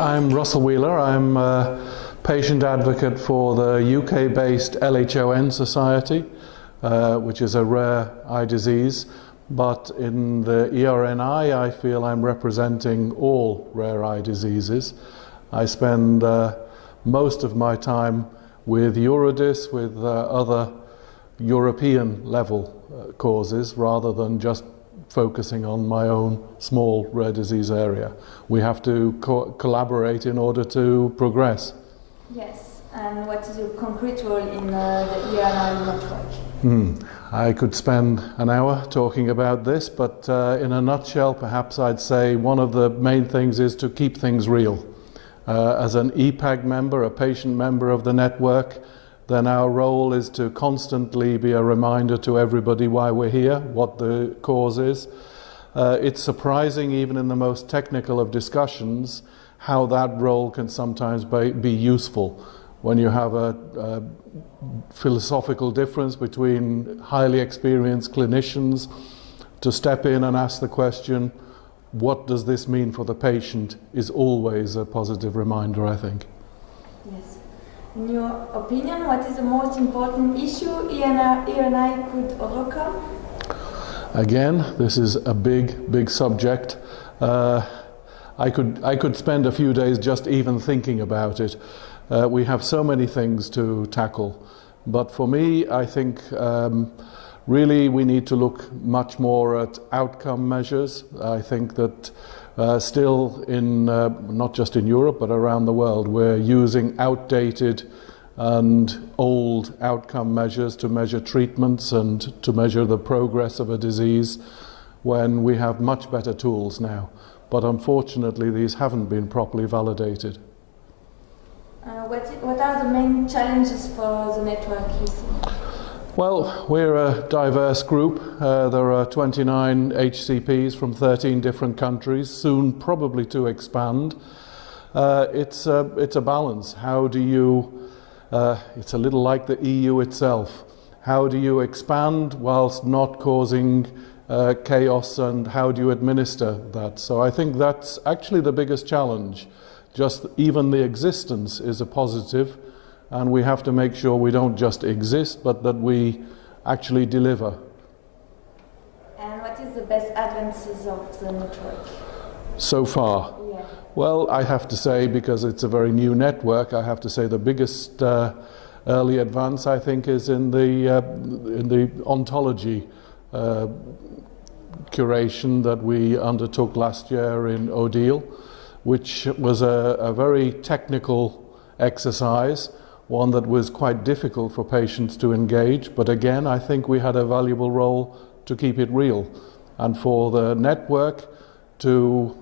I'm Russell Wheeler. I'm a patient advocate for the UK-based LHON Society, which is a rare eye disease. But in the ERN-EYE, I feel I'm representing all rare eye diseases. I spend most of my time with Eurodis, with other European level causes, rather than just focusing on my own small rare disease area. We have to collaborate in order to progress. Yes, and what is your concrete role in the ERN-EYE network? I could spend an hour talking about this, but in a nutshell, perhaps I'd say one of the main things is to keep things real. As an ePag member, a patient member of the network, then our role is to constantly be a reminder to everybody why we're here, what the cause is. It's surprising, even in the most technical of discussions, how that role can sometimes be useful when you have a philosophical difference between highly experienced clinicians to step in and ask the question, what does this mean for the patient, is always a positive reminder, I think. Yes. In your opinion, what is the most important issue ERN-EYE could overcome? Again, this is a big subject. I could spend a few days just even thinking about it. We have so many things to tackle, but for me, I think really we need to look much more at outcome measures. I think that still in, not just in Europe, but around the world, we're using outdated and old outcome measures to measure treatments and to measure the progress of a disease, when we have much better tools now. But unfortunately, these haven't been properly validated. What are the main challenges for the network, you think? Well, we're a diverse group. There are 29 HCPs from 13 different countries, soon probably to expand. It's a balance. How do you, it's a little like the EU itself. How do you expand whilst not causing chaos, and how do you administer that? So I think that's actually the biggest challenge. Just even the existence is a positive, and we have to make sure we don't just exist, but that we actually deliver. And what is the best advances of the network? So far? Yeah. Well, I have to say, because it's a very new network, I have to say the biggest early advance, I think, is in the ontology curation that we undertook last year in Odile, which was a very technical exercise, one that was quite difficult for patients to engage, but again, I think we had a valuable role to keep it real, and for the network to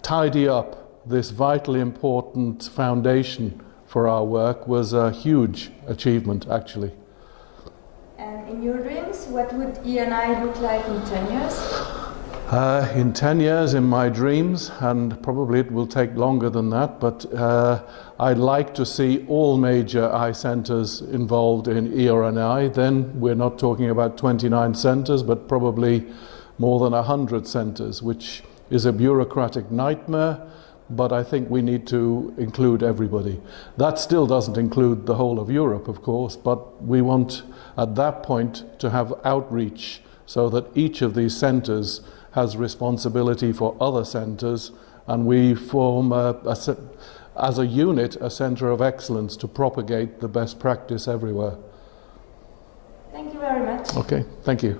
tidy up this vitally important foundation for our work was a huge achievement, actually. And in your dreams, what would ERN-EYE look like in 10 years? In 10 years, in my dreams, and probably it will take longer than that, but I'd like to see all major eye centres involved in ERN-EYE. Then we're not talking about 29 centres, but probably more than 100 centres, which is a bureaucratic nightmare, but I think we need to include everybody. That still doesn't include the whole of Europe, of course, but we want at that point to have outreach so that each of these centres has responsibility for other centres, and we form as a unit a centre of excellence to propagate the best practice everywhere. Thank you very much. Okay, thank you.